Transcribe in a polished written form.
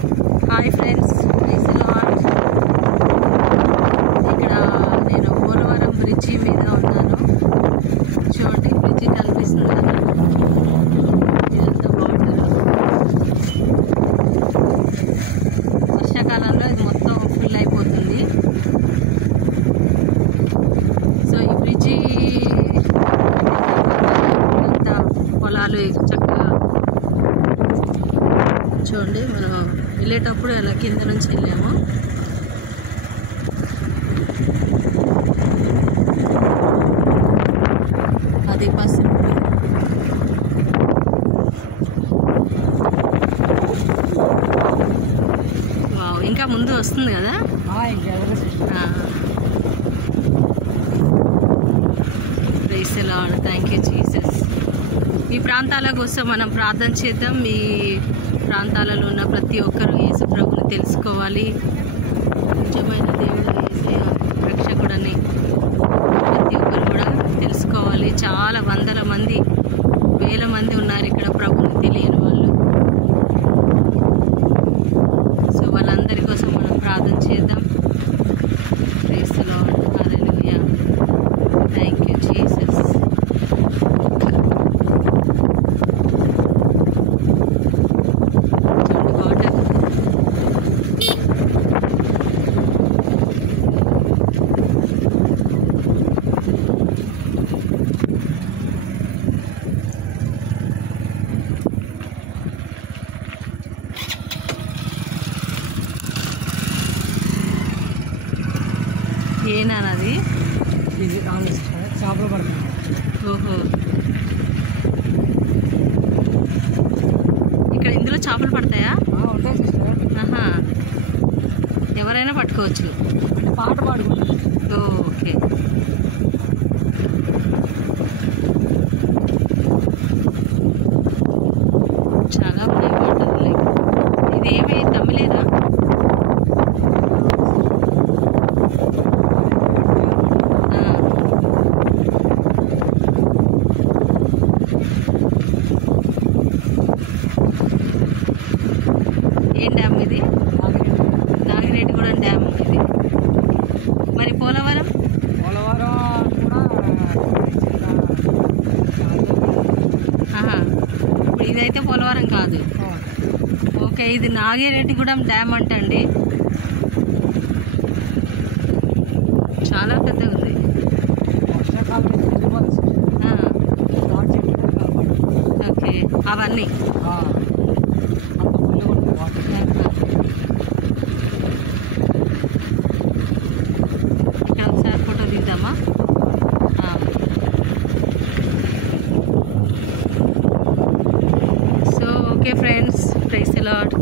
Hi friends, praise the lord. ఇక్కడ నేను Polavaram bridge మీద ఉన్నాను. చూడండి, బ్రిడ్జి కనిపిస్తుంది కదా, ఇదంతా వాటర్. వర్షాకాలంలో ఇది మొత్తం ఫుల్ అయిపోతుంది. సో ఈ బ్రిడ్జి అంతా పొలాలు చక్కగా చూడండి. మనం వెళ్ళేటప్పుడు అలా కింద నుంచి వెళ్ళాము. అది బస్సు. ఇంకా ముందు వస్తుంది కదా. Praise the lord. Thank you Jesus. ఈ ప్రాంతాల కోసం మనం ప్రార్థన చేద్దాం. ఈ ప్రాంతాలలో ఉన్న ప్రతి ఒక్కరూ యేసు ప్రభుని తెలుసుకోవాలి. నిజమైన దేవుడు యేసయ్య రక్షకుడని ప్రతి ఒక్కరు కూడా తెలుసుకోవాలి. చాలా వందల మంది, వేల మంది ఉన్నారు ఇక్కడ ప్రభుని తెలియని వాళ్ళు. సో వాళ్ళందరి కోసం మనం ప్రార్థన చేద్దాం. Praise the lord. Hallelujah. Thank you Jesus. ఏనాది చేపలు పడుతుంది. ఓహో, ఇక్కడ ఇందులో చేపలు పడతాయా? ఉంటాయి సిస్టర్. ఆహా, ఎవరైనా పట్టుకోవచ్చు. అంటే పాట పాడుకుంటారు. ఓకే. చాలా ఉన్నాయి వాటర్. ఇది ఏమి తమ్మలేదా? ఏం డ్యామ్ ఇది? నాగిరెడ్డిగూడెం డ్యామ్ ఇది. మరి పోలవరం ఇప్పుడు ఇదైతే పోలవరం కాదు. ఓకే, ఇది నాగిరెడ్డిగూడెం డ్యామ్ అంటండి. చాలా పెద్దగా ఉంది. ఓకే, అవన్నీ ఇక్కడ ఒకసారి ఫోటో తీద్దామా? So okay friends, praise the lord.